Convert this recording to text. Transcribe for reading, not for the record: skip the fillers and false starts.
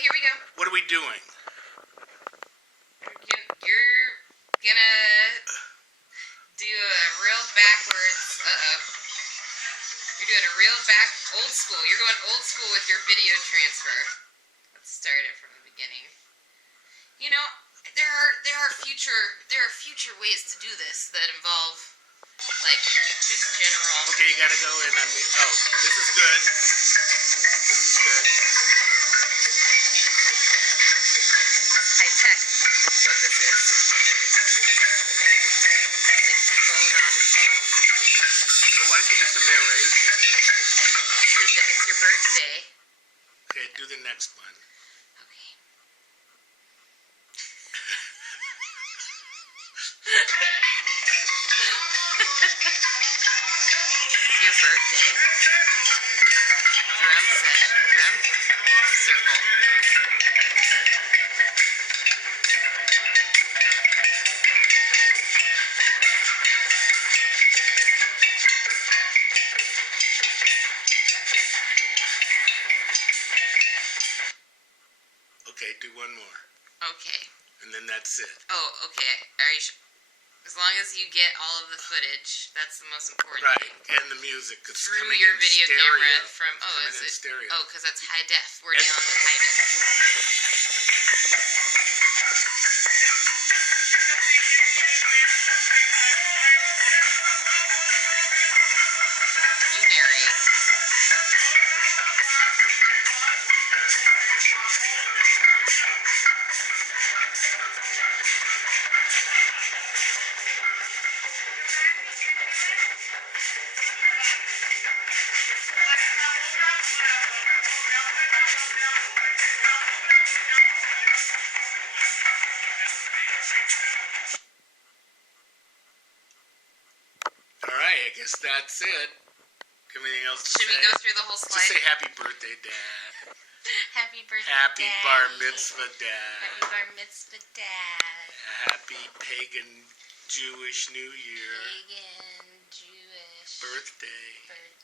Here we go. What are we doing? You're gonna do a real backwards. You're doing a real old school. You're going old school with your video transfer. Let's start it from the beginning. You know, there are future ways to do this that involve like just general. Okay, you gotta go in. This is good. This is good. High tech. That's what this is. Like the phone on the phone. So why don't you do some narration? It's your birthday. Okay, do the next one. Okay. It's your birthday. Drum set. Drum circle. Okay, do one more. Okay. And then that's it. Oh, okay. Are you as long as you get all of the footage, that's the most important Right, thing. and the music. Cause Through your video camera from, is it stereo? Oh, because that's high def. We're dealing with high def. You narrate. Alright, I guess that's it. Anything else to Should say? we go through the whole slide? Just say happy birthday, Dad. Happy birthday, Happy Dad. bar mitzvah, Dad. Happy bar mitzvah, Dad. Happy pagan Jewish New Year Pagan Jewish birthday. birthday.